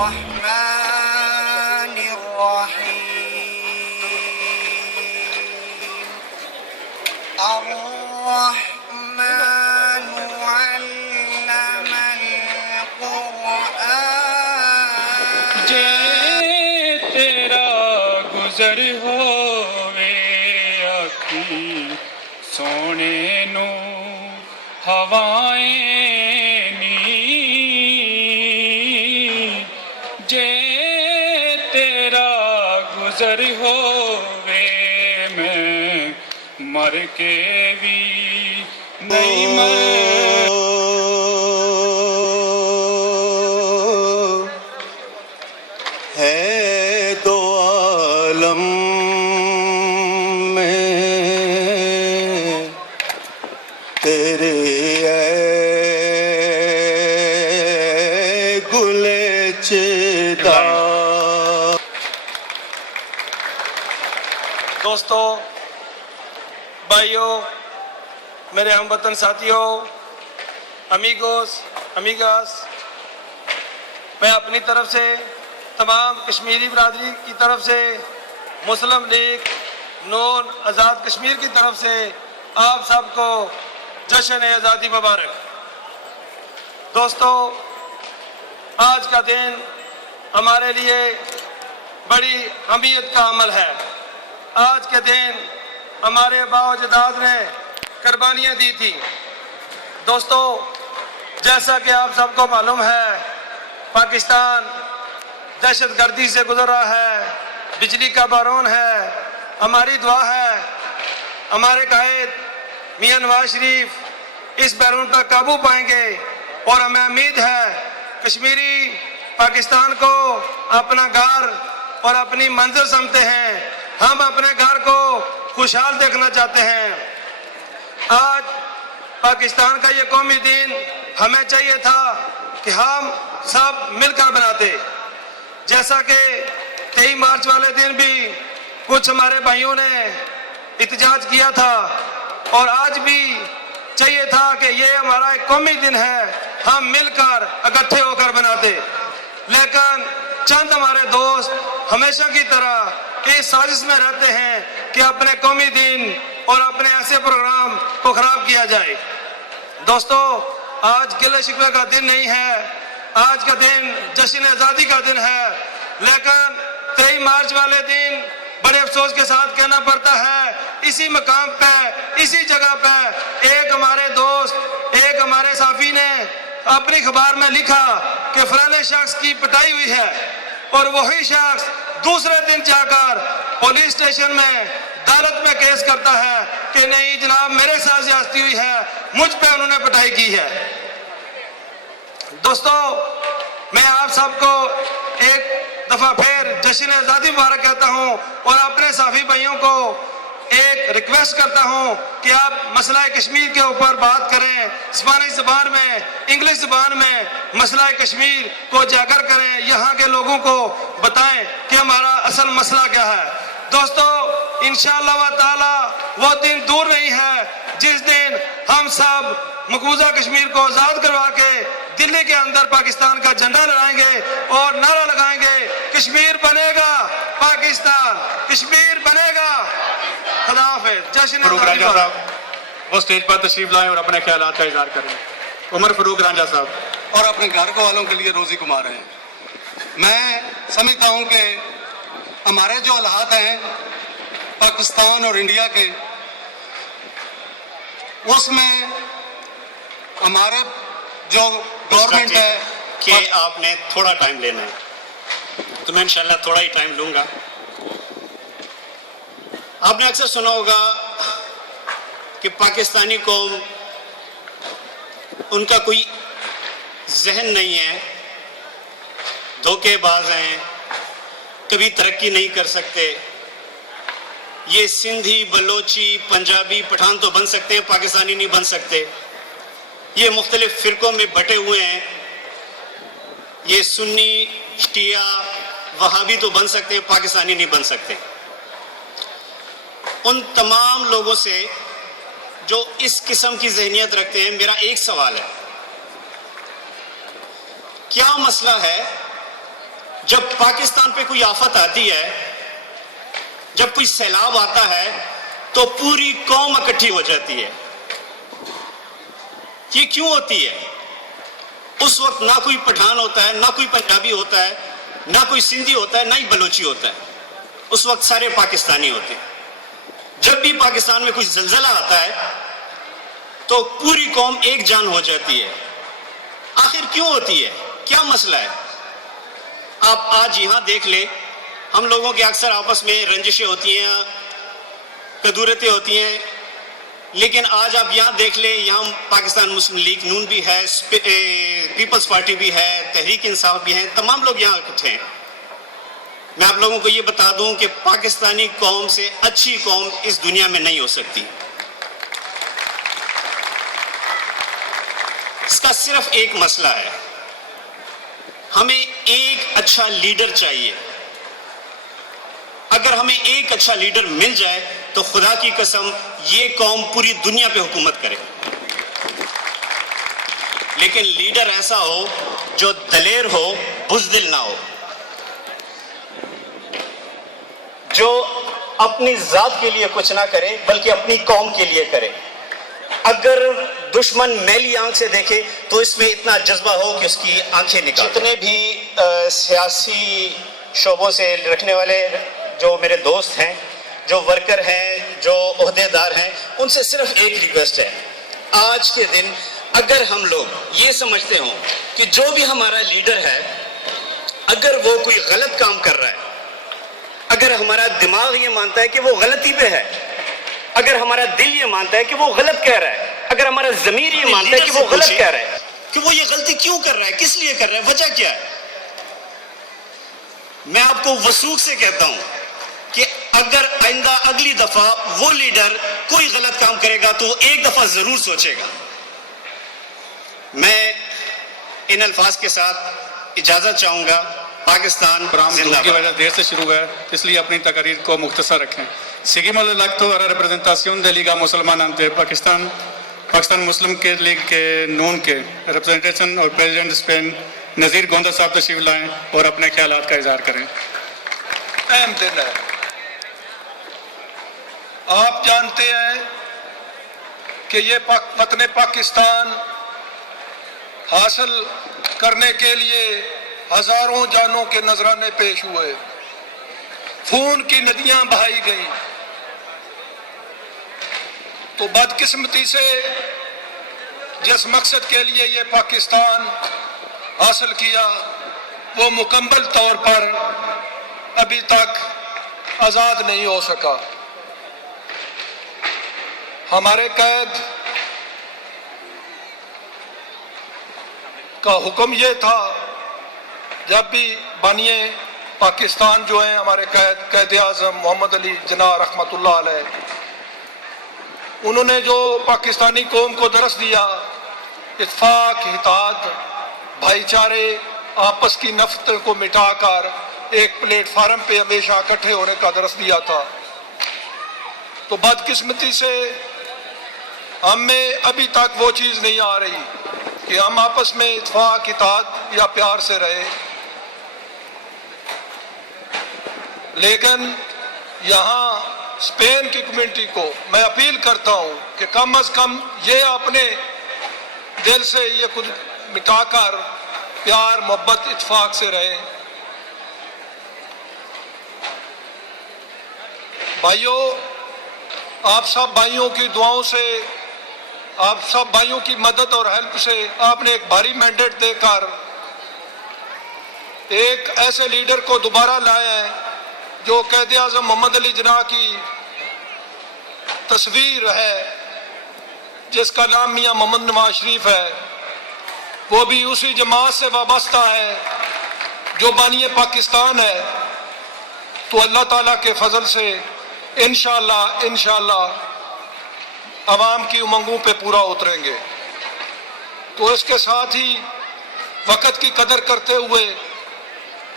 الرحمن الرحيم الرحمن علم القرآن جے تیرا گزر ہووے اکھی سونے نو ہوائیں نی جے تیرا گزر ہووے میں مر کے بھی نہیں مر ہے دو عالم میں تیرے اے گل چدا. دوستوں، بھائیوں، میرے ہم وطن ساتھیوں، امیگوس، امیگاس، میں اپنی طرف سے تمام کشمیری برادری کی طرف سے مسلم لیگ نون آزاد کشمیر کی طرف سے آپ سب کو جشن آزادی مبارک. دوستوں، آج کا دن ہمارے لیے بڑی اہمیت کا عمل ہے. آج کے دن ہمارے آباء و اجداد نے قربانیاں دی تھی. دوستوں، جیسا کہ آپ سب کو معلوم ہے، پاکستان دہشت گردی سے گزر رہا ہے، بجلی کا بارون ہے. ہماری دعا ہے ہمارے قائد میاں نواز شریف اس بحران پر قابو پائیں گے، اور ہمیں امید ہے کشمیری پاکستان کو اپنا گھر اور اپنی منزل سمجھتے ہیں. ہم اپنے گھر کو خوشحال دیکھنا چاہتے ہیں. آج پاکستان کا یہ قومی دن ہمیں چاہیے تھا کہ ہم سب مل کر بناتے. جیسا کہ 23 مارچ والے دن بھی کچھ ہمارے بھائیوں نے احتجاج کیا تھا، اور آج بھی چاہیے تھا کہ یہ ہمارا ایک قومی دن ہے، ہم مل کر اکٹھے ہو کر بناتے. لیکن چند ہمارے دوست ہمیشہ کی طرح اس سازش میں رہتے ہیں کہ اپنے قومی دن اور اپنے ایسے پروگرام کو خراب کیا جائے. دوستو، آج گلے شکوے کا دن نہیں ہے، آج کا دن جشن آزادی کا دن ہے. لیکن 23 مارچ والے دن بڑے افسوس کے ساتھ کہنا پڑتا ہے، اسی مقام پہ، اسی جگہ پہ ایک ہمارے دوست، ایک ہمارے صحافی نے اپنی اخبار میں لکھا کہ فلانے شخص کی پٹائی ہوئی ہے، اور وہی شخص دوسرے دن جا کر پولیس اسٹیشن میں عدالت میں کیس کرتا ہے کہ نہیں جناب، میرے ساتھ زیادتی ہوئی ہے، مجھ پہ انہوں نے پٹائی کی ہے. دوستو، میں آپ سب کو ایک دفعہ پھر جشن آزادی مبارک کہتا ہوں، اور اپنے صحافی بھائیوں کو ایک ریکویسٹ کرتا ہوں کہ آپ مسئلہ کشمیر کے اوپر بات کریں، اسپینش زبان میں، انگلش زبان میں مسئلہ کشمیر کو اجاگر کریں، یہاں کے لوگوں کو بتائیں کہ ہمارا اصل مسئلہ کیا ہے. دوستو، انشاءاللہ تعالی وہ دن دور نہیں ہے جس دن ہم سب مقبوضہ کشمیر کو آزاد کروا کے دلی کے اندر پاکستان کا جھنڈا لہرائیں گے اور نعرہ لگائیں گے، کشمیر بنے گا پاکستان، کشمیر بنے گا. خدا حافظ. جشن فاروق آزادی رانجھا صاحب مبارک. وہ اسٹیج پر تشریف لائیں اور اپنے خیالات کا اظہار کریں. عمر فاروق رانجھا صاحب. اور اپنے گھر کو والوں کے لیے روزی کما رہے ہیں. میں سمجھتا ہوں کہ ہمارے جو حالات ہیں پاکستان اور انڈیا کے، اس میں ہمارے جو گورنمنٹ ہے کہ آپ نے تھوڑا ٹائم لینا ہے، تو میں انشاءاللہ تھوڑا ہی ٹائم لوں گا. آپ نے اکثر سنا ہوگا کہ پاکستانی قوم، ان کا کوئی ذہن نہیں ہے، دھوکے باز ہیں، کبھی ترقی نہیں کر سکتے. یہ سندھی، بلوچی، پنجابی، پٹھان تو بن سکتے ہیں، پاکستانی نہیں بن سکتے. یہ مختلف فرقوں میں بٹے ہوئے ہیں. یہ سنی، شیعہ، وہابی تو بن سکتے ہیں، پاکستانی نہیں بن سکتے. ان تمام لوگوں سے جو اس قسم کی ذہنیت رکھتے ہیں، میرا ایک سوال ہے، کیا مسئلہ ہے جب پاکستان پہ کوئی آفت آتی ہے، جب کوئی سیلاب آتا ہے تو پوری قوم اکٹھی ہو جاتی ہے. یہ کیوں ہوتی ہے؟ اس وقت نہ کوئی پٹھان ہوتا ہے، نہ کوئی پنجابی ہوتا ہے، نہ کوئی سندھی ہوتا ہے، نہ ہی بلوچی ہوتا ہے. اس وقت سارے پاکستانی ہوتے ہیں. جب بھی پاکستان میں کوئی زلزلہ آتا ہے تو پوری قوم ایک جان ہو جاتی ہے. آخر کیوں ہوتی ہے؟ کیا مسئلہ ہے؟ آپ آج یہاں دیکھ لیں، ہم لوگوں کے اکثر آپس میں رنجشیں ہوتی ہیں، کدورتیں ہوتی ہیں، لیکن آج آپ یہاں دیکھ لیں، یہاں پاکستان مسلم لیگ نون بھی ہے، پیپلز پارٹی بھی ہے، تحریک انصاف بھی ہیں، تمام لوگ یہاں اکٹھے ہیں. میں آپ لوگوں کو یہ بتا دوں کہ پاکستانی قوم سے اچھی قوم اس دنیا میں نہیں ہو سکتی. اس کا صرف ایک مسئلہ ہے، ہمیں ایک اچھا لیڈر چاہیے. اگر ہمیں ایک اچھا لیڈر مل جائے تو خدا کی قسم یہ قوم پوری دنیا پہ حکومت کرے. لیکن لیڈر ایسا ہو جو دلیر ہو، بزدل نہ ہو، جو اپنی ذات کے لیے کچھ نہ کرے بلکہ اپنی قوم کے لیے کرے. اگر دشمن میلی آنکھ سے دیکھے تو اس میں اتنا جذبہ ہو کہ اس کی آنکھیں نکال. جتنے بھی سیاسی شعبوں سے رکھنے والے جو میرے دوست ہیں، جو ورکر ہیں، جو عہدے دار ہیں، ان سے صرف ایک ریکویسٹ ہے. آج کے دن اگر ہم لوگ یہ سمجھتے ہوں کہ جو بھی ہمارا لیڈر ہے اگر وہ کوئی غلط کام کر رہا ہے، اگر ہمارا دماغ یہ مانتا ہے کہ وہ غلطی پہ ہے، اگر ہمارا دل یہ مانتا ہے کہ وہ غلط کہہ رہا ہے، اگر ہمارا ضمیر یہ مانتا ہے کہ وہ غلط کہہ رہا ہے، کہ وہ یہ غلطی کیوں کر رہا ہے، کس لیے کر رہا ہے، وجہ کیا ہے. میں آپ کو وثوق سے کہتا ہوں کہ اگر آئندہ اگلی دفعہ وہ لیڈر کوئی غلط کام کرے گا تو وہ ایک دفعہ ضرور سوچے گا. میں ان الفاظ کے ساتھ اجازت چاہوں گا. پاکستان پروگرام کی وجہ دیر سے شروع ہے، اس لیے اپنی تقاریر کو مختصر رکھیں. Seguimos el acto a la representación de Liga Musulmana ante Pakistan, Pakistan Muslim کے لیگ کے نون کے ریپرزنٹیشن اور پریزیڈنٹ اسپین نذیر گوندا صاحب تشریف لائیں اور اپنے خیالات کا اظہار کریں. اہم دن ہے. آپ جانتے ہیں کہ یہ وطن پاکستان حاصل کرنے کے لیے ہزاروں جانوں کے نذرانے پیش ہوئے، خون کی ندیاں بہائی گئیں. تو بدقسمتی سے جس مقصد کے لیے یہ پاکستان حاصل کیا وہ مکمل طور پر ابھی تک آزاد نہیں ہو سکا. ہمارے قید کا حکم یہ تھا، جب بھی بانیے پاکستان جو ہیں ہمارے قائد اعظم محمد علی جناح رحمۃ اللہ علیہ، انہوں نے جو پاکستانی قوم کو درس دیا، اتفاق، اتحاد، بھائی چارے، آپس کی نفرت کو مٹا کر ایک پلیٹ فارم پہ ہمیشہ اکٹھے ہونے کا درس دیا تھا. تو بدقسمتی سے ہم میں ابھی تک وہ چیز نہیں آ رہی کہ ہم آپس میں اتفاق، اتحاد یا پیار سے رہے. لیکن یہاں اسپین کی کمیونٹی کو میں اپیل کرتا ہوں کہ کم از کم یہ اپنے دل سے یہ خود مٹا کر پیار، محبت، اتفاق سے رہیں. بھائیوں، آپ سب بھائیوں کی دعاؤں سے، آپ سب بھائیوں کی مدد اور ہیلپ سے آپ نے ایک بھاری مینڈیٹ دے کر ایک ایسے لیڈر کو دوبارہ لائے ہیں جو قائد اعظم محمد علی جناح کی تصویر ہے، جس کا نام میاں محمد نواز شریف ہے. وہ بھی اسی جماعت سے وابستہ ہے جو بانی پاکستان ہے. تو اللہ تعالیٰ کے فضل سے انشاءاللہ عوام کی امنگوں پہ پورا اتریں گے. تو اس کے ساتھ ہی وقت کی قدر کرتے ہوئے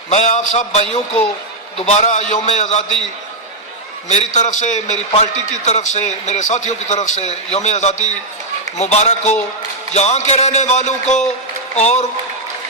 میں آپ سب بھائیوں کو دوبارہ یوم آزادی میری طرف سے، میری پارٹی کی طرف سے، میرے ساتھیوں کی طرف سے یوم آزادی مبارک ہو. یہاں کے رہنے والوں کو اور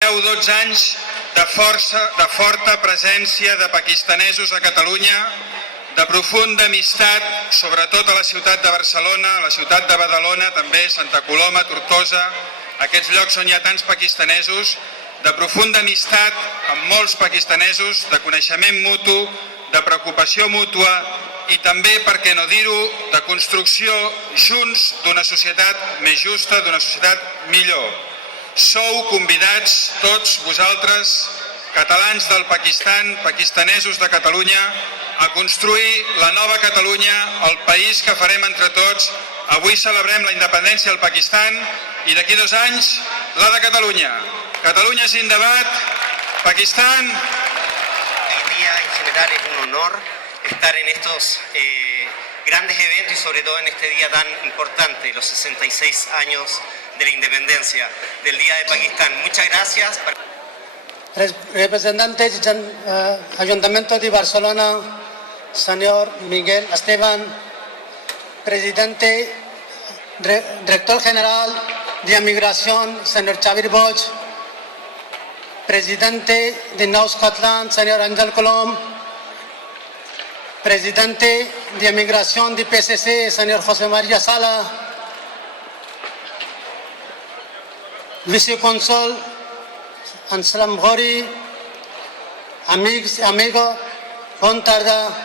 Heu 12 anys de forta presència de pakistanesos a Catalunya, de profunda amistat, sobretot a la ciutat de Barcelona, a la ciutat de Badalona, també Santa Coloma, Tortosa, aquests llocs on hi ha tants pakistanesos, de profunda amistat amb molts pakistanesos, de coneixement mutu, de preocupació mútua i també, per què no dir-ho, de construcció junts d'una societat més justa, d'una societat millor. Sou convidats tots vosaltres, catalans del Pakistan, pakistanesos de Catalunya, a construir la nova Catalunya, el país que farem entre tots. Avui celebrem la independència del Pakistan i d'aquí 2 anys la de Catalunya. Catalunya Zindabad, Pakistán. Hoy día en general es un honor estar en estos grandes eventos y sobre todo en este día tan importante, los 66 años de la independencia del Día de Pakistán. Muchas gracias. Representantes del Ayuntamiento de Barcelona, señor Miguel Esteban, presidente, director general de Inmigración, señor Xavier Bosch, presidente de Nou Scotland, señor Àngel Colom, presidente de Inmigración de PSC, señor José María Sala, vicecónsul Anselm Ghori, amigos, bon tarda.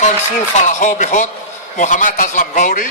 Cònsul Falahó Behot, Mohammad Aslam Ghauri,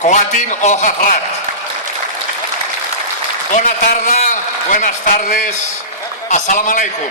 Coatin o Hazrat. Buenas tardes, Assalamu alaikum.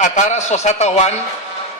1857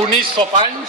1905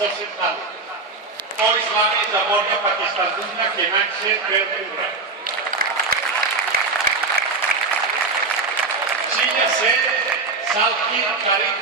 societal o islami zabornya Pakistan dunia kenace perdura. China se salkin karik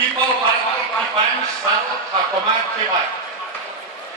People Party Kapan Sal Hakomat Kibat.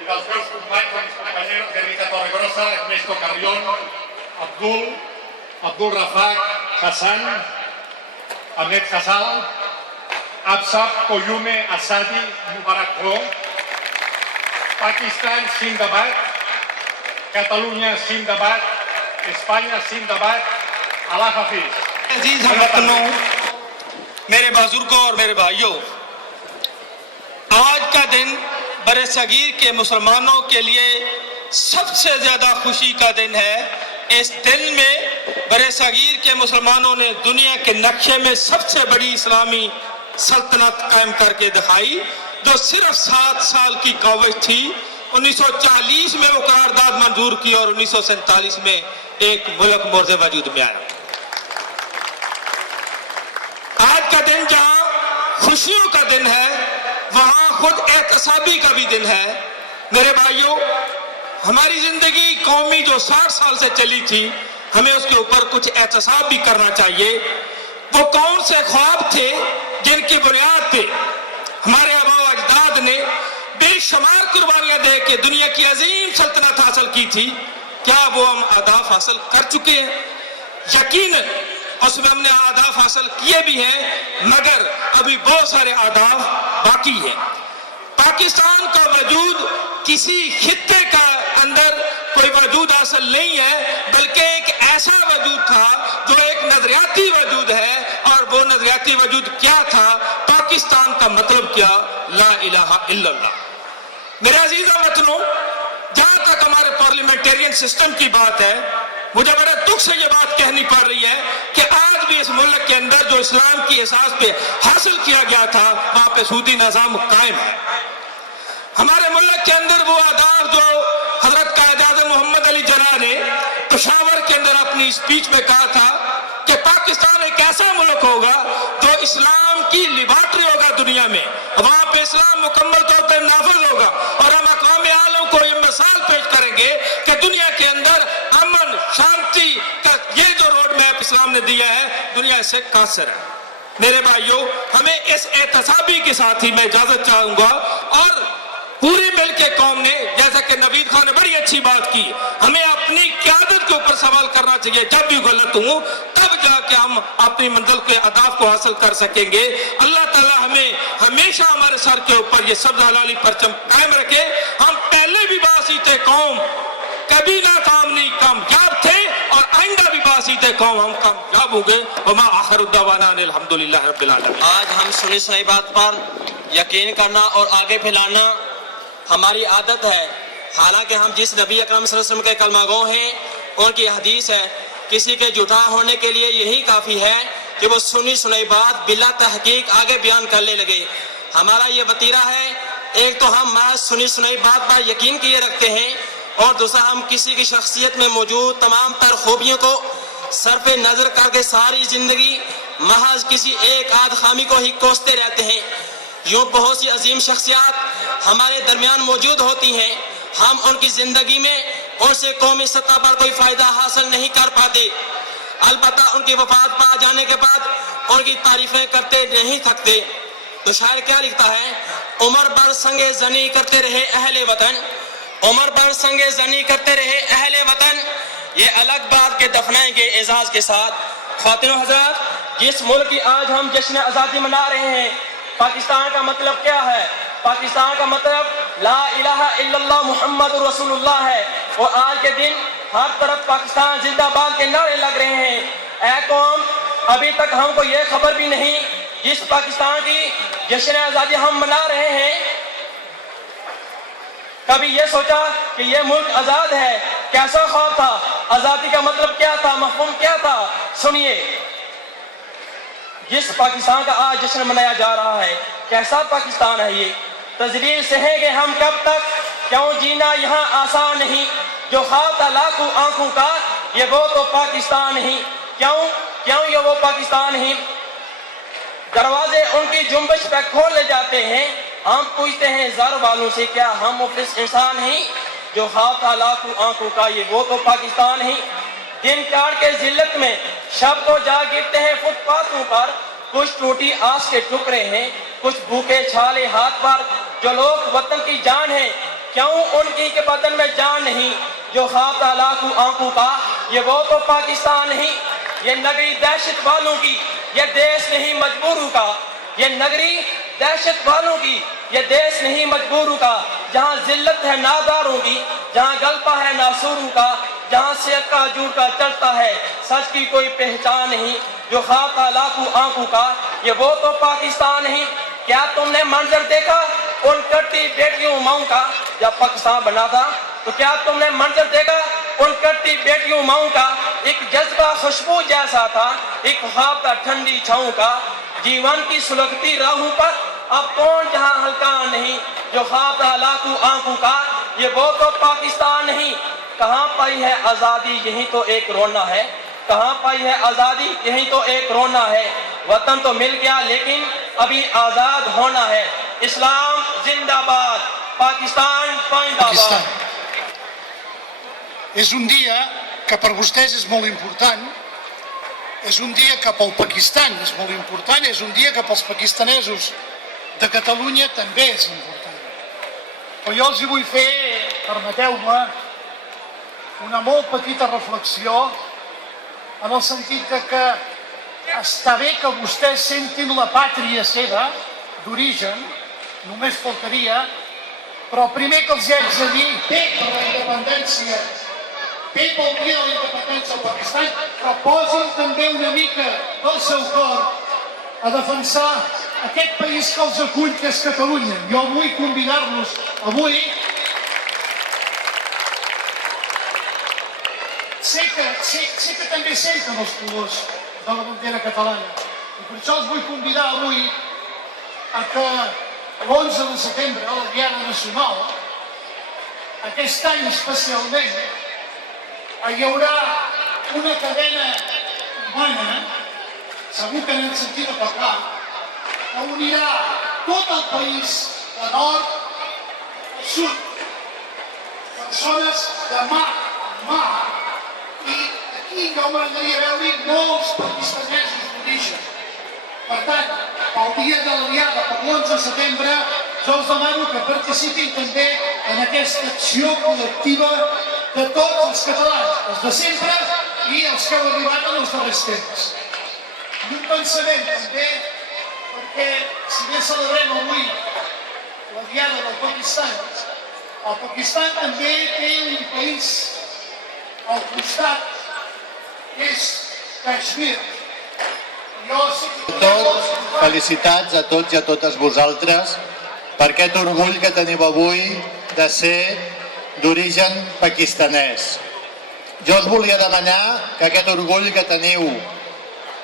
y los dos compañeros de Rita Torregrosa, Ernesto Carrión, Abdul Rafaq Hassan, Ahmed Hassan, Absab Koyume Asadi Mubarak ho, Pakistan Zindabad, Catalunya Zindabad, España Zindabad, Allah Hafiz. عزیز ہم وطنوں، میرے بزرگوں اور میرے بھائیوں، آج کا دن بر صغیر کے مسلمانوں کے لیے سب سے زیادہ خوشی کا دن ہے۔ اس دن میں بر صغیر کے مسلمانوں نے دنیا کے نقشے میں سب سے بڑی اسلامی سلطنت قائم کر کے دکھائی، جو صرف 7 سال کی کوشش تھی۔ 1940 میں وہ قرارداد منظور کی اور 1947 میں ایک ملک مورد وجود میں آیا۔ آج کا دن جہاں خوشیوں کا دن ہے، وہاں خود احتسابی کا بھی دن ہے۔ میرے بھائیوں، ہماری زندگی قومی جو 60 سال سے چلی تھی، ہمیں اس کے اوپر کچھ احتساب بھی کرنا چاہیے۔ وہ کون سے خواب تھے جن کی بنیاد پہ ہمارے آباء و اجداد نے بے شمار قربانیاں دے کے دنیا کی عظیم سلطنت حاصل کی تھی؟ کیا وہ ہم اہداف حاصل کر چکے ہیں؟ یقیناً اس میں ہم نے اہداف حاصل کیے بھی ہیں، مگر ابھی بہت سارے اہداف باقی ہیں۔ پاکستان کا وجود کسی خطے کا اندر کوئی وجود حاصل نہیں ہے، بلکہ ایک ایسا وجود تھا جو ایک نظریاتی وجود ہے۔ اور وہ نظریاتی وجود کیا تھا؟ پاکستان کا مطلب کیا؟ لا الہ الا اللہ۔ میرے عزیز وطنوں، جہاں تک ہمارے پارلیمنٹیرین سسٹم کی بات ہے، مجھے بڑے دکھ سے یہ بات کہنی پڑ رہی ہے کہ آج بھی اس ملک کے اندر جو اسلام کی اساس پہ حاصل کیا گیا تھا، وہاں پہ سودی نظام قائم ہے۔ ہمارے ملک کے اندر وہ اہداف جو حضرت قائد اعظم محمد علی جناح نے پشاور کے اندر اپنی اسپیچ میں کہا تھا کہ پاکستان ایک ایسا ملک ہوگا جو اسلام کی لیبارٹری ہوگا دنیا میں، وہاں پہ اسلام مکمل طور پہ نافذ ہوگا، اور ہم اقوام عالم کو یہ مثال پیش کریں گے کہ دنیا کے اندر امن شانتی کا یہ جو روڈ میپ اسلام نے دیا ہے، دنیا اس سے قاصر ہے۔ میرے بھائیوں، ہمیں اس احتسابی کے ساتھ ہی میں اجازت چاہوں گا، اور پوری مل کے قوم نے، جیسا کہ نوید خان نے بڑی اچھی بات کی، ہمیں اپنی قیادت کے اوپر سوال کرنا چاہیے۔ جب بھی غلط ہوں تب جا کے ہم اپنی منزل کے اہداف کو حاصل کر سکیں گے۔ اللہ تعالیٰ ہمیں ہمیشہ ہمارے سر کے اوپر یہ سبز ہلالی پرچم قائم رکھے۔ ہم پہلے بھی باسیتے قوم کبھی ناکام نہیں، کامیاب تھے، اور آئندہ بھی باسیتے قوم ہم کامیاب ہوں گے۔ وما آخر الدعوانا ان الحمدللہ رب العالمین۔ آج ہم سنی سنائی بات پر یقین کرنا اور آگے پھیلانا ہماری عادت ہے، حالانکہ ہم جس نبی اکرم صلی اللہ علیہ وسلم کے کلمہ گو ہیں، ان کی حدیث ہے، کسی کے جھوٹا ہونے کے لیے یہی کافی ہے کہ وہ سنی سنائی بات بلا تحقیق آگے بیان کرنے لگے۔ ہمارا یہ وتیرہ ہے، ایک تو ہم محض سنی سنائی بات پر یقین کیے رکھتے ہیں، اور دوسرا ہم کسی کی شخصیت میں موجود تمام تر خوبیوں کو صرف نظر کر کے ساری زندگی محض کسی ایک آدھ خامی کو ہی کوستے رہتے ہیں۔ یوں بہت سی عظیم شخصیات ہمارے درمیان موجود ہوتی ہیں، ہم ان کی زندگی میں ان سے قومی سطح پر کوئی فائدہ حاصل نہیں کر پاتے، البتہ ان کی وفات پا جانے کے بعد ان کی تعریفیں کرتے نہیں تھکتے۔ تو شاعر کیا لکھتا ہے؟ عمر بھر سنگ زنی کرتے رہے اہل وطن، عمر بھر سنگ زنی کرتے رہے اہل وطن، یہ الگ بات کے دفنائیں گے اعزاز کے ساتھ۔ خواتین و حضرات، جس ملک کی آج ہم جشن آزادی منا رہے ہیں، پاکستان کا مطلب کیا ہے؟ پاکستان کا مطلب لا الہ الا اللہ محمد رسول اللہ ہے، اور آج کے دن ہر طرف پاکستان زندہ باد کے نعرے لگ رہے ہیں۔ اے قوم، ابھی تک ہم کو یہ خبر بھی نہیں، جس پاکستان کی جشن آزادی ہم منا رہے ہیں، کبھی یہ سوچا کہ یہ ملک آزاد ہے؟ کیسا خواب تھا؟ آزادی کا مطلب کیا تھا؟ مفہوم کیا تھا؟ سنیے، جس پاکستان کا آج جشن منایا جا رہا ہے، کیسا پاکستان ہے یہ؟ تذلیل سہیں گے ہم کب تک؟ کیوں جینا یہاں آسان نہیں؟ جو خواب تھا لاکھوں آنکھوں کا، یہ وہ تو پاکستان ہی. کیوں یہ وہ پاکستان ہی؟ دروازے ان کی جنبش پہ کھولے جاتے ہیں. ہم پوچھتے ہیں زر والوں سے کیا ہم مفلس انسان ہیں؟ جو خواب تھا لاکھوں آنکھوں کا یہ وہ تو پاکستان ہی. دن چاڑ کے ذلت میں شب کو جا گرتے ہیں فٹ پاتھوں پر. کچھ ٹوٹی آس کے ٹکڑے ہیں, کچھ بھوکے چھالے ہاتھ پر. جو لوگ وطن کی جان ہیں کیوں ان کی کے بدن میں جان نہیں؟ جو خواب تھا لاکھوں آنکھوں کا یہ وہ تو پاکستان ہی. یہ نگری دہشت والوں کی یہ دیش نہیں مجبوروں کا. یہ نگری دہشت والوں کی یہ دیش نہیں مجبوروں کا. جہاں ذلت ہے ناداروں کی, جہاں غلبہ ہے ناسوروں کا, جہاں صحت کا جھوٹ کا چلتا ہے سچ کی کوئی پہچان نہیں. جو خواب تھا لاکھوں آنکھوں کا یہ وہ تو پاکستان ہی. کیا تم نے منظر دیکھا ان کرتی بیٹیوں ماؤں کا؟ جب پاکستان بنا تھا تو کیا تم نے منظر دیکھا ان کرتی بیٹیوں ماؤں کا؟ ایک جذبہ خوشبو جیسا تھا, ایک خواب تھا ٹھنڈی چھاؤں کا. جیون کی سلگتی راہوں پر اب کون جہاں ہلکا نہیں. جو خواب تھا لاکھوں آنکھوں کا یہ وہ تو پاکستان نہیں. کہاں پائی ہے آزادی یہی تو ایک رونا ہے. کہاں پائی ہے آزادی یہی تو ایک رونا ہے. وطن تو مل گیا لیکن ابھی آزاد ہونا ہے. اسلام زندہ باد, پاکستان پائندہ باد. És un dia que per vostès és molt important, és un dia que pel Pakistan és molt important, és un dia que pels pakistanesos de Catalunya també és important. Però jo els hi vull fer, permeteu-me, una molt petita reflexió en el sentit de que està bé que vostès sentin la pàtria seva d'origen, només faltaria, però el primer que els haig de dir, bé per la independència, bé pel dia de la independència al Pakistan, però posin també una mica del seu cor a defensar aquest país que els acull, que és Catalunya. Jo vull convidar-los avui. Sé que també senten els colors de la bandera catalana i per això els vull convidar avui a que l'11 de setembre, a la Diada Nacional, aquest any especialment, hi haurà una cadena humana, segur que n'hem sentit a parlar, que unirà tot el país de nord a sud, persones de mà a mà, i aquí jo m'agradaria veure molts pakistanesos d'origen. Per tant, pel dia de la Diada, per l'11 de setembre, jo els demano que participin també en aquesta acció col·lectiva de tots els catalans, els de sempre i els que heu arribat en els darrers temps. I un pensament també, perquè si bé celebrem avui la Diada del Pakistan, el Pakistan també té un país al costat, que és Kashmir. Felicitats a tots i a totes vosaltres per aquest orgull que tenim avui de ser d'origen pakistanès. Jo us volia demanar que aquest orgull que teniu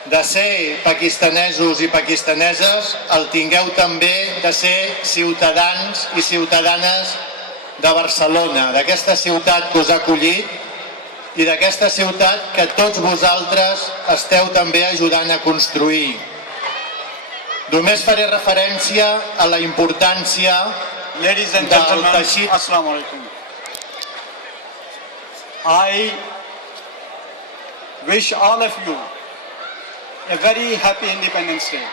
de ser pakistanesos i pakistaneses el tingueu també de ser ciutadans i ciutadanes de Barcelona, d'aquesta ciutat que us ha acollit i d'aquesta ciutat que tots vosaltres esteu també ajudant a construir. Només faré referència a la importància del teixit. Assalamu alaikum. I wish all of you a very happy Independence Day.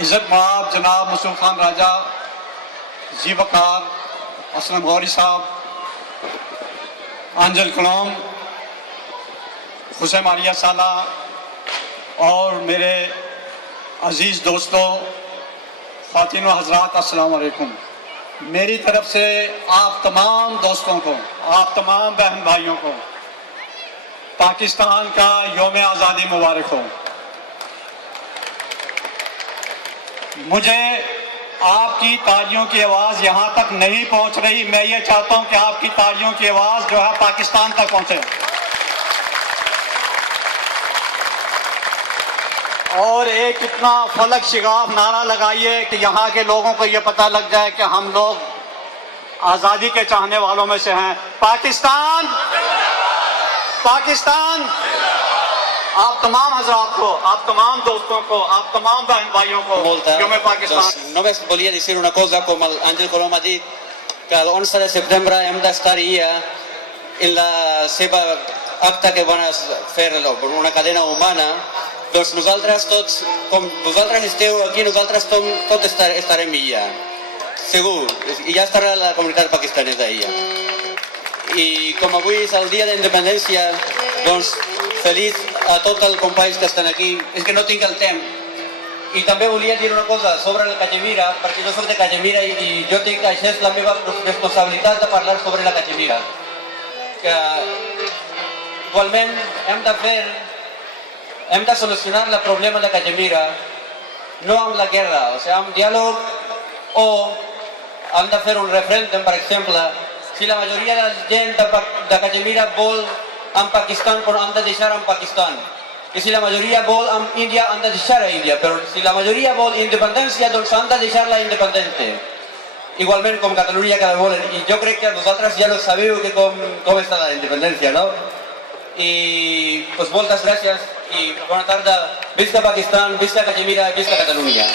عزت مآب جناب مسعود خان راجہ, جی وقار, اسلم غوری صاحب, آنجل کلوم, حسین ماریہ سالہ اور میرے عزیز دوستوں, خواتین و حضرات, السلام علیکم. میری طرف سے آپ تمام دوستوں کو, آپ تمام بہن بھائیوں کو پاکستان کا یوم آزادی مبارک ہو. مجھے آپ کی تالیوں کی آواز یہاں تک نہیں پہنچ رہی, میں یہ چاہتا ہوں کہ آپ کی تالیوں کی آواز جو ہے پاکستان تک پہنچے. اور ایک اتنا فلک شگاف نعرہ لگائیے کہ یہاں کے لوگوں کو یہ پتہ لگ جائے کہ ہم لوگ آزادی کے چاہنے والوں میں سے ہیں. پاکستان پاکستان. آپ تمام حضرات کو, آپ تمام دوستوں کو, آپ تمام بہن بھائیوں کو یوم Pakistan. Només volia decir una cosa, com el Àngel Colom ha dit, que l'11 de setembre hem d'estar-hi en la seva acte que van fer per una cadena humana. Doncs nosaltres tots, com vosaltres esteu aquí, nosaltres tots estarem allà, segur, i ja estarà la comunitat pakistanesa allà. I com avui és el dia d'independència, doncs feliç a tots els companys que estan aquí. És que no tinc el temps. I també volia dir una cosa sobre el Cachemira, perquè jo soc de Cachemira i jo tinc, això és la meva responsabilitat de parlar sobre la Cachemira. Que igualment hem de solucionar el problema de Cachemira no amb la guerra, o sigui, amb diàleg, o hem de fer un referèndum, per exemple. Si la majoria de la gent de Cachemira vol en Pakistan, però han de deixar en Pakistan. I si la majoria vol en Índia, han de deixar a Índia. Però si la majoria vol independència, doncs han de deixar-la independente. Igualment com Catalunya que la volen. I jo crec que vosaltres ja no sabeu que com està la independència, no? I doncs moltes gràcies i bona tarda. Visca Pakistan, visca Cachemira, visca Catalunya.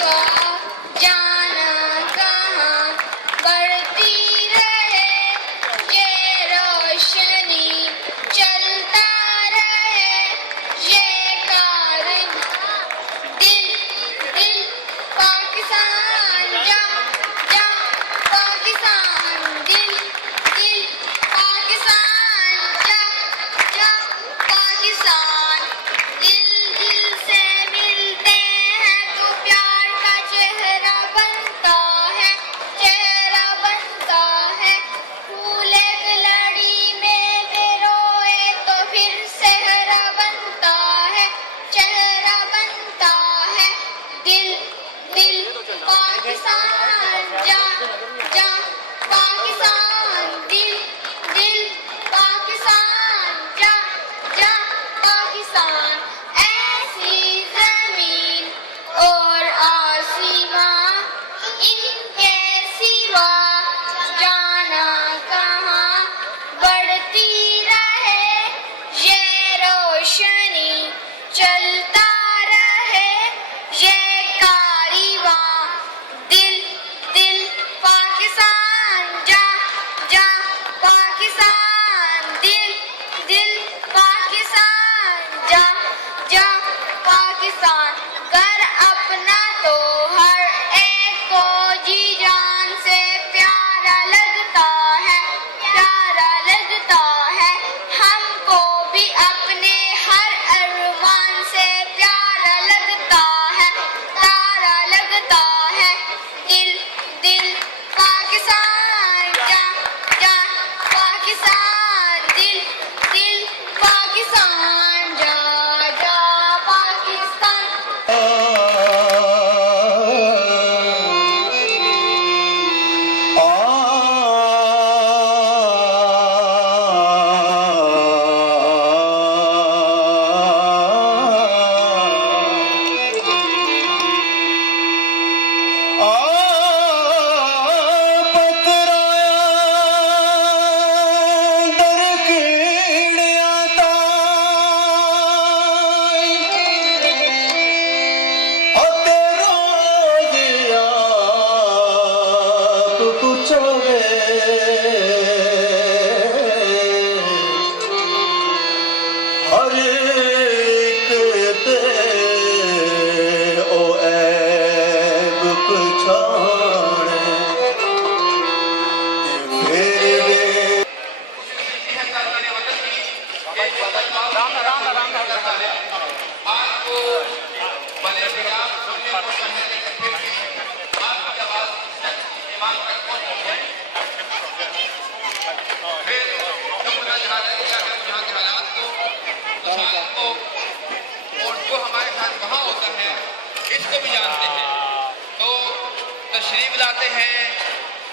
تشریف لاتے ہیں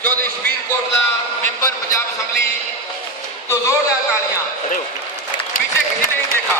چودھری شبیر کوٹلا ممبر Punjab assembly تو زوردار تالیاں پیچھے کسی نے نہیں دیکھا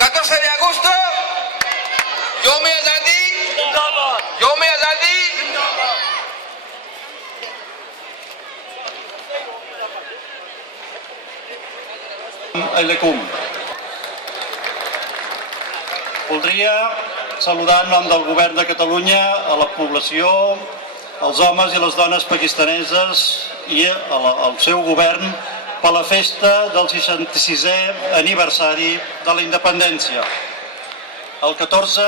14 de agosto, yom azadi, yom azadi। Alaikum. Voldria saludar en nom del govern de Catalunya a la població, als homes i les dones pakistaneses i al seu govern per la festa del 66è aniversari de la independència. El 14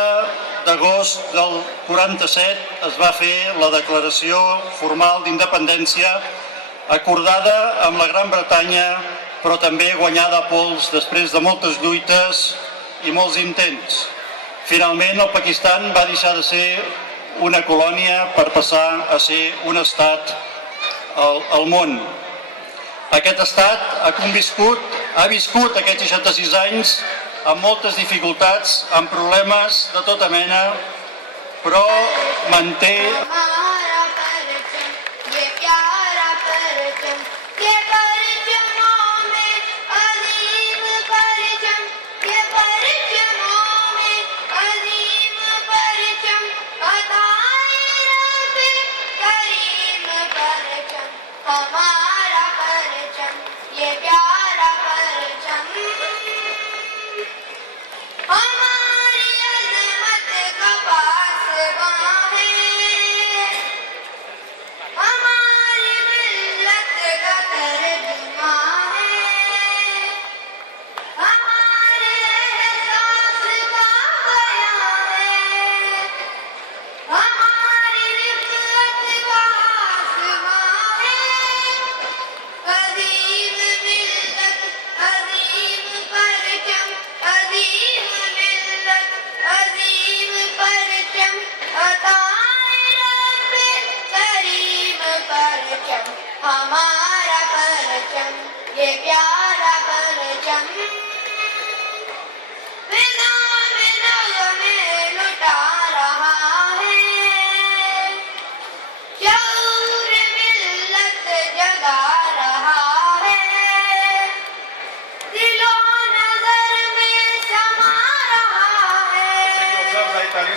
d'agost del 47 es va fer la declaració formal d'independència acordada amb la Gran Bretanya, però també guanyada a pols després de moltes lluites i molts intents. Finalment, el Pakistan va deixar de ser una colònia per passar a ser un estat al món. Aquest estat ha viscut aquests 66 anys amb moltes dificultats, amb problemes de tota mena, però manté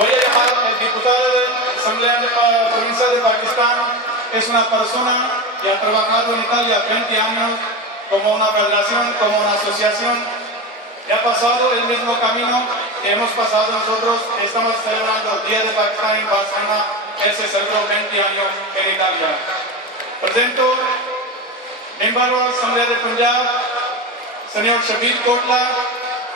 Voy a llamar al diputado de la Asamblea Provincial de Pakistán. Es una persona que ha trabajado en Italia 20 años como una federación, como una asociación, y ha pasado el mismo camino que hemos pasado nosotros. Estamos celebrando el Día de Pakistán en Barcelona, que se celebró 20 años en Italia. Presento miembro de la Asamblea de Punjab, señor Shabir Kotla,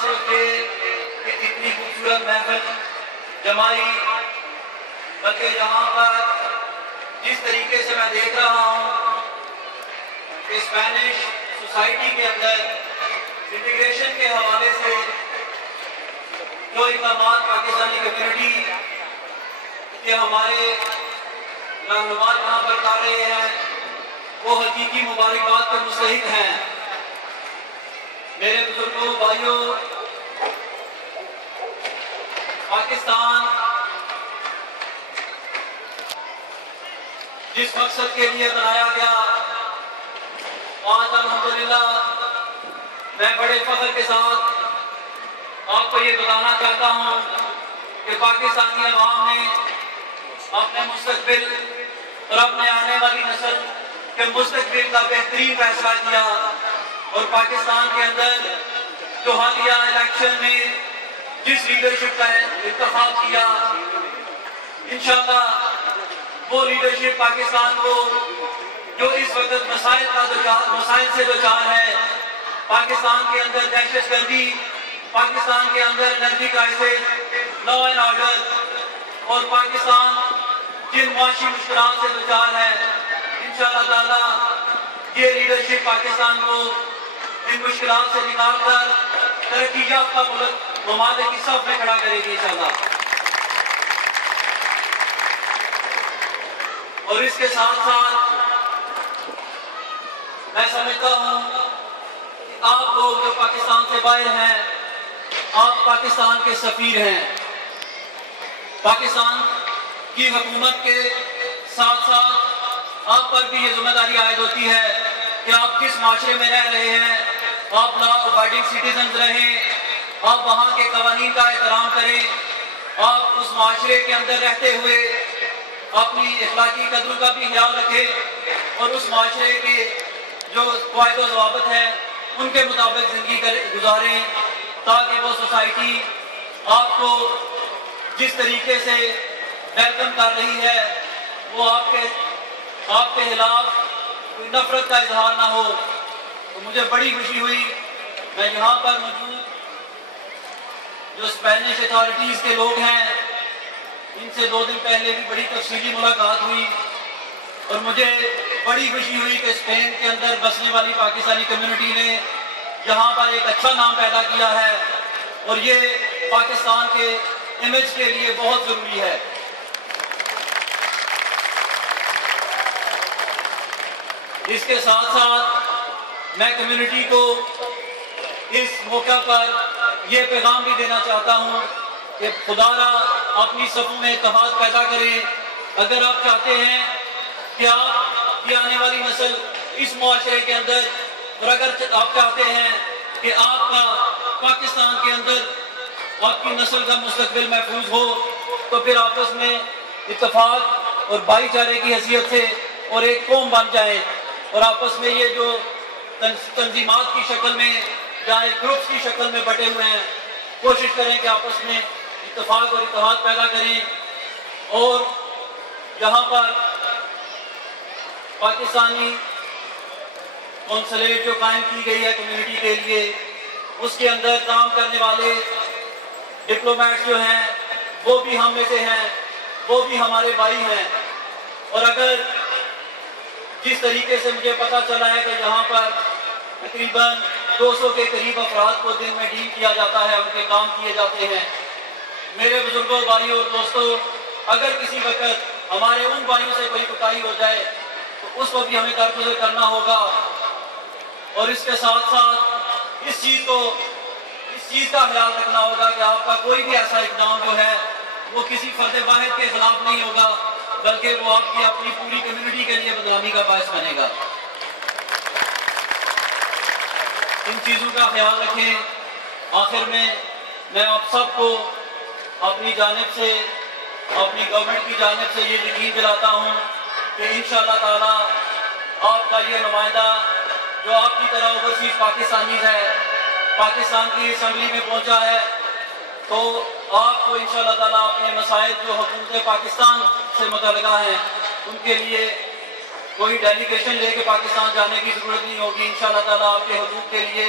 صرف یہ کہ اتنی خوبصورت محفل جمائی، بلکہ یہاں پر جس طریقے سے میں دیکھ رہا ہوں کہ اسپینش سوسائٹی کے اندر انٹیگریشن کے حوالے سے جو اقدامات پاکستانی کمیونٹی کے ہمارے رہنما یہاں پر کر رہے ہیں وہ حقیقی مبارکباد کے مستحق ہیں۔ میرے بزرگوں، بھائیوں، پاکستان جس مقصد کے لیے بنایا گیا، آج الحمدللہ میں بڑے فخر کے ساتھ آپ کو یہ بتانا چاہتا ہوں کہ پاکستانی عوام نے اپنے مستقبل اور اپنے آنے والی نسل کے مستقبل کا بہترین فیصلہ کیا، اور پاکستان کے اندر جو حالیہ الیکشن میں جس لیڈرشپ کا انتخاب کیا، انشاءاللہ وہ لیڈرشپ پاکستان کو جو اس وقت مسائل سے دوچار ہے، پاکستان کے اندر دہشت گردی، پاکستان کے اندر energy crisis, law and order, اور پاکستان جن معاشی مشکلات سے دوچار ہے، انشاءاللہ تعالی یہ لیڈرشپ پاکستان کو ان مشکلات سے نکال کر ترقی یافتہ ممالک کی صف میں کھڑا کرے گی انشاءاللہ۔ اور اس کے ساتھ ساتھ میں سمجھتا ہوں کہ آپ لوگ جو پاکستان سے باہر ہیں، آپ پاکستان کے سفیر ہیں۔ پاکستان کی حکومت کے ساتھ ساتھ آپ پر بھی یہ ذمہ داری عائد ہوتی ہے کہ آپ جس معاشرے میں رہ رہے ہیں آپ لا ابائڈنگ سٹیزنز رہیں، آپ وہاں کے قوانین کا احترام کریں، آپ اس معاشرے کے اندر رہتے ہوئے اپنی اخلاقی قدروں کا بھی خیال رکھیں، اور اس معاشرے کے جو قواعد و ضوابط ہیں ان کے مطابق زندگی گزاریں، تاکہ وہ سوسائٹی آپ کو جس طریقے سے ویلکم کر رہی ہے وہ آپ کے خلاف کوئی نفرت کا اظہار نہ ہو۔ تو مجھے بڑی خوشی ہوئی، میں یہاں پر موجود جو اسپینش اتھارٹیز کے لوگ ہیں ان سے 2 دن پہلے بھی بڑی تفصیلی ملاقات ہوئی، اور مجھے بڑی خوشی ہوئی کہ اسپین کے اندر بسنے والی پاکستانی کمیونٹی نے یہاں پر ایک اچھا نام پیدا کیا ہے، اور یہ پاکستان کے امیج کے لیے بہت ضروری ہے۔ اس کے ساتھ ساتھ میں کمیونٹی کو اس موقع پر یہ پیغام بھی دینا چاہتا ہوں کہ خدا را اپنی صفوں میں اتحاد پیدا کریں۔ اگر آپ چاہتے ہیں کہ آپ کی آنے والی نسل اس معاشرے کے اندر، اور اگر آپ چاہتے ہیں کہ آپ کا پاکستان کے اندر آپ کی نسل کا مستقبل محفوظ ہو، تو پھر آپس میں اتفاق اور بھائی چارے کی حیثیت سے اور ایک قوم بن جائے، اور آپس میں یہ جو تنظیمات کی شکل میں یا ایک گروپس کی شکل میں بٹے ہوئے ہیں، کوشش کریں کہ آپس میں اتفاق اور اتحاد پیدا کریں، اور یہاں پر پاکستانی کونسلیٹ جو قائم کی گئی ہے کمیونٹی کے لیے، اس کے اندر کام کرنے والے ڈپلومیٹس جو ہیں وہ بھی ہم میں سے ہیں، وہ بھی ہمارے بھائی ہیں، اور اگر جس طریقے سے مجھے پتہ چلا ہے کہ یہاں پر تقریباً 200 کے قریب افراد کو دن میں ڈیل کیا جاتا ہے، ان کے کام کیے جاتے ہیں، میرے بزرگوں، بھائیوں اور دوستوں، اگر کسی وقت ہمارے ان بھائیوں سے کوئی کوتاہی ہو جائے تو اس کو بھی ہمیں درگزر کرنا ہوگا، اور اس کے ساتھ ساتھ اس چیز کا خیال رکھنا ہوگا کہ آپ کا کوئی بھی ایسا اقدام جو ہے وہ کسی فرد واحد کے خلاف نہیں ہوگا، بلکہ وہ آپ کی اپنی پوری کمیونٹی کے لیے بدنامی کا باعث بنے گا۔ ان چیزوں کا خیال رکھیں۔ آخر میں آپ سب کو اپنی جانب سے، اپنی گورنمنٹ کی جانب سے یہ یقین دلاتا ہوں کہ انشاءاللہ تعالی آپ کا یہ نمائندہ جو آپ کی طرح اوورسیز پاکستانیز ہے، پاکستان کی اسمبلی میں پہنچا ہے، تو آپ کو انشاءاللہ تعالیٰ اپنے مسائل جو حکومت پاکستان سے متعلقہ ہیں ان کے لیے کوئی ڈیلیگیشن لے کے پاکستان جانے کی ضرورت نہیں ہوگی۔ انشاءاللہ تعالیٰ آپ کے حقوق کے لیے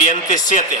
27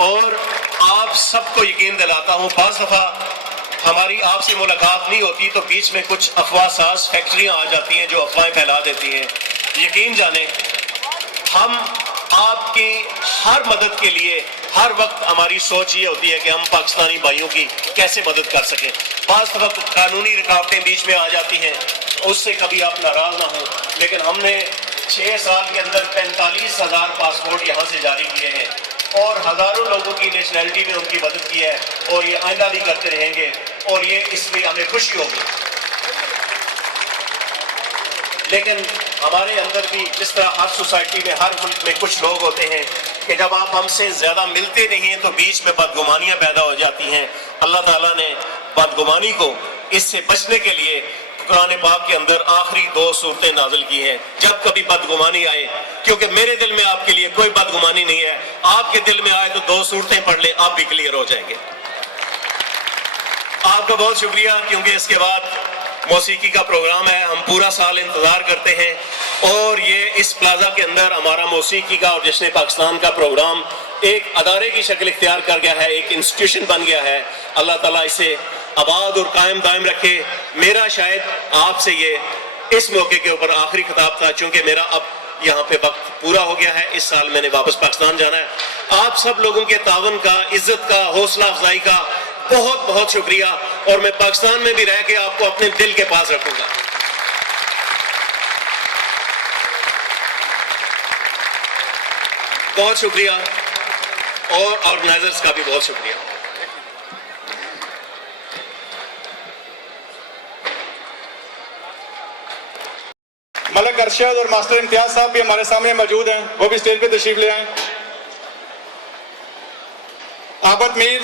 اور آپ سب کو یقین دلاتا ہوں، بعض دفعہ ہماری آپ سے ملاقات نہیں ہوتی تو بیچ میں کچھ افواہ ساز فیکٹریاں آ جاتی ہیں جو افواہیں پھیلا دیتی ہیں. یقین جانیں ہم آپ کی ہر مدد کے لیے ہر وقت ہماری سوچ یہ ہوتی ہے کہ ہم پاکستانی بھائیوں کی کیسے مدد کر سکیں. بعض دفعہ قانونی رکاوٹیں بیچ میں آ جاتی ہیں، اس سے کبھی آپ ناراض نہ ہوں، لیکن ہم نے 6 سال کے اندر 45,000 پاسپورٹ یہاں سے جاری کیے ہیں اور ہزاروں لوگوں کی نیشنلٹی میں ان کی مدد کی ہے اور یہ آئندہ بھی کرتے رہیں گے اور یہ اس لیے ہمیں خوشی ہوگی. لیکن ہمارے اندر بھی جس طرح ہر سوسائٹی میں ہر ملک میں کچھ لوگ ہوتے ہیں کہ جب آپ ہم سے زیادہ ملتے نہیں ہیں تو بیچ میں بدگمانیاں پیدا ہو جاتی ہیں. اللہ تعالیٰ نے بدگمانی کو اس سے بچنے کے لیے قرآن پاک کے اندر آخری 2 صورتیں نازل کی ہیں. جب کبھی بدگمانی آئے، کیونکہ میرے دل میں آپ کے لیے کوئی بدگمانی نہیں ہے، آپ کے دل میں آئے تو 2 صورتیں پڑھ لیں، آپ بھی کلیئر ہو جائیں گے. آپ کا بہت شکریہ، کیونکہ اس کے بعد موسیقی کا پروگرام ہے. ہم پورا سال انتظار کرتے ہیں اور یہ اس پلازا کے اندر ہمارا موسیقی کا اور جشن پاکستان کا پروگرام ایک ادارے کی شکل اختیار کر گیا ہے، ایک انسٹیٹیوشن بن گیا ہے. اللہ تعالیٰ اسے آباد اور قائم دائم رکھے. میرا شاید آپ سے یہ اس موقع کے اوپر آخری خطاب تھا، چونکہ میرا اب یہاں پہ وقت پورا ہو گیا ہے. اس سال میں نے واپس پاکستان جانا ہے. آپ سب لوگوں کے تعاون کا، عزت کا، حوصلہ افزائی کا بہت بہت شکریہ، اور میں پاکستان میں بھی رہ کے آپ کو اپنے دل کے پاس رکھوں گا. بہت شکریہ، اور آرگنائزرز کا بھی بہت شکریہ. ملک ارشد اور ماسٹر امتیاز صاحب بھی ہمارے سامنے موجود ہیں، وہ بھی اسٹیج پہ تشریف لے آئیں. عابد میر،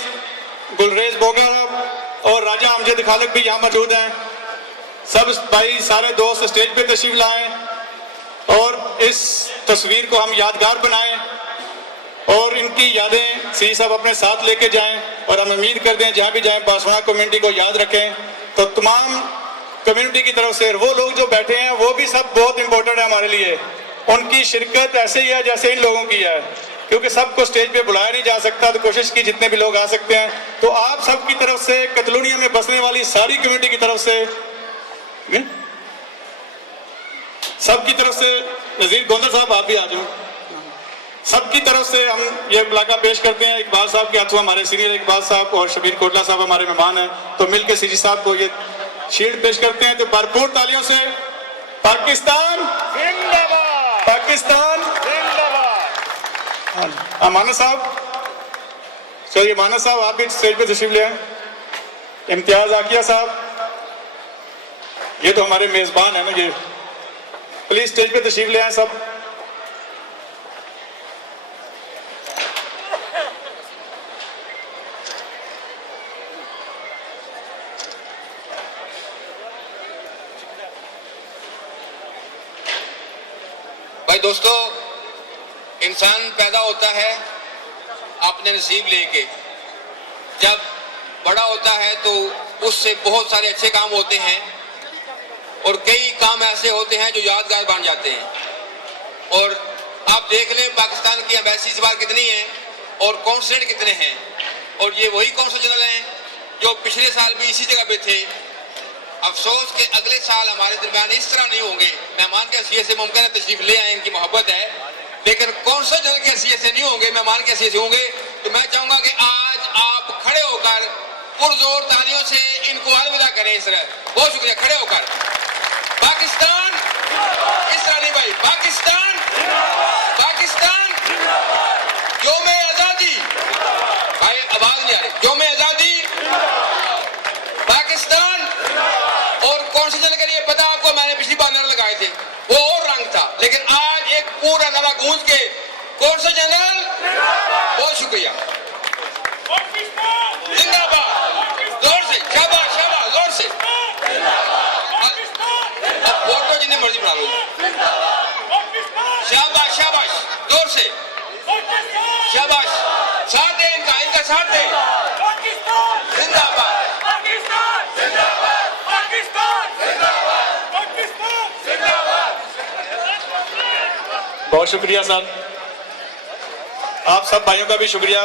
گلریز بوگر اور راجہ امجد خالق بھی یہاں موجود ہیں. سب بھائی سارے دوست اسٹیج پہ تشریف لائیں اور اس تصویر کو ہم یادگار بنائیں اور ان کی یادیں سی صاحب اپنے ساتھ لے کے جائیں. اور ہم امید کرتے ہیں جہاں بھی جائیں بارسلونا کمیونٹی کو یاد رکھیں. تو تمام کمیونٹی کی طرف سے وہ لوگ جو بیٹھے ہیں وہ بھی سب بہت امپورٹنٹ ہے ہمارے لیے. ان کی شرکت ایسے ہی ہے جیسے ان لوگوں کی ہے، کیونکہ سب کو اسٹیج پہ بلایا نہیں جا سکتا، تو کوشش کی جتنے بھی لوگ آ سکتے ہیں. تو آپ سب کی طرف سے، کتلونیا میں بسنے والی ساری کمیونٹی کی طرف سے، سب کی طرف سے، نذیر گوندر صاحب آپ بھی آ جاؤ، سب کی طرف سے ہم یہ ملاقہ پیش کرتے ہیں. اقبال صاحب کے ہاتھوں ہمارے سینئر اقبال صاحب اور شبیر کوٹلا صاحب ہمارے مہمان ہیں، تو مل کے سی جی صاحب کو یہ شیلڈ پیش کرتے ہیں. تو بھرپور تالیوں سے پاکستان زندہ باد، پاکستان زندہ باد. امانت صاحب، چلیے امانت صاحب آپ بھی اسٹیج پہ تشریف لے آئیں. امتیاز عاقیہ صاحب، یہ تو ہمارے میزبان ہیں نا، یہ پلیز اسٹیج پہ تشریف لے آئیں سب. بھائی دوستو، انسان پیدا ہوتا ہے اپنے نصیب لے کے. جب بڑا ہوتا ہے تو اس سے بہت سارے اچھے کام ہوتے ہیں اور کئی کام ایسے ہوتے ہیں جو یادگار بن جاتے ہیں. اور آپ دیکھ لیں پاکستان کی ایمبیسی اس بار کتنی ہیں اور کونسلٹ کتنے ہیں، اور یہ وہی کونسل جنرل ہیں جو پچھلے سال بھی اسی جگہ پہ تھے. افسوس کہ اگلے سال ہمارے درمیان اس طرح نہیں ہوں گے. مہمان کے حیثیت سے ممکن ہے تشریف لے آئیں، ان کی محبت ہے، لیکن کونسل جنرل کی حیثیت سے نہیں ہوں گے، مہمان کی حیثیت سے ہوں گے. تو میں چاہوں گا کہ آج آپ کھڑے ہو کر پرزور تالیوں سے ان کو الوداع کریں. اس طرح بہت شکریہ، کھڑے ہو کر. پاکستان، اس طرح نہیں بھائی، پاکستان، پاکستان، یوم آزادی، بھائی آواز نہیں آ رہی، یوم آزادی، پاکستان. اور کونسل جنرل کے لیے پتا آپ کو، میں نے پچھلی بار نعرے لگائے تھے، وہ اور رنگ تھا، لیکن آج ایک پورا نعرہ گونج کے کونسل جنرل. بہت شکریہ، زندہ باد، زور سے، شاباش شاباش، زور سے. اب فوٹو جتنی مرضی بنا لو، شاباش شاباش، زور سے، شاباش. ساتھ دیں ان کا ساتھ دیں. زندہ باد، بہت شکریہ سر. آپ سب بھائیوں کا بھی شکریہ.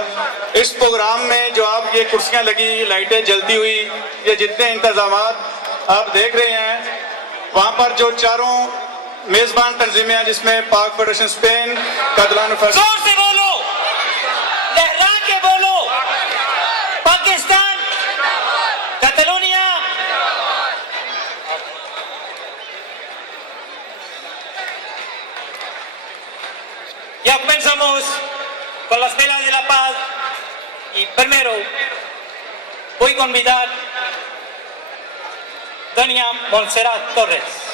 اس پروگرام میں جو آپ یہ کرسیاں لگی, لائٹیں جلتی ہوئی, یہ جتنے انتظامات آپ دیکھ رہے ہیں, وہاں پر جو چاروں میزبان تنظیمیں ہیں جس میں پاک فیڈریشن اسپین, کاتالان زور سے بولو, لہرا کے بولو, Pakistan, Catalonia. Ya comenzamos con las velas de la paz y primero voy a convidar Doña Montserrat Torres.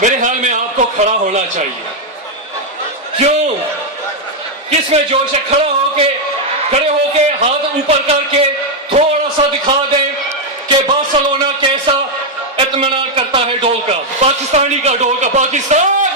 میرے خیال میں آپ کو کھڑا ہونا چاہیے. کیوں؟ کس میں جوش ہے؟ کھڑے ہو کے ہاتھ اوپر کر کے تھوڑا سا دکھا دیں کہ بارسلونا کیسا اطمینان کرتا ہے ڈول کا, پاکستانی کا ڈول کا. پاکستان